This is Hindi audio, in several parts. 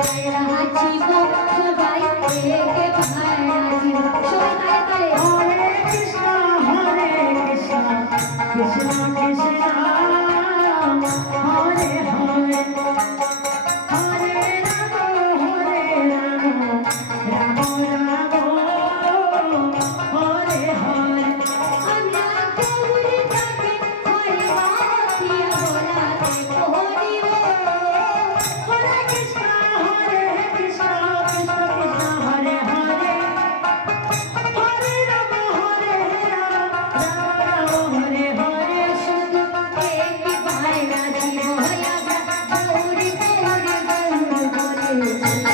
Era rativa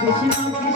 Krishna Krishna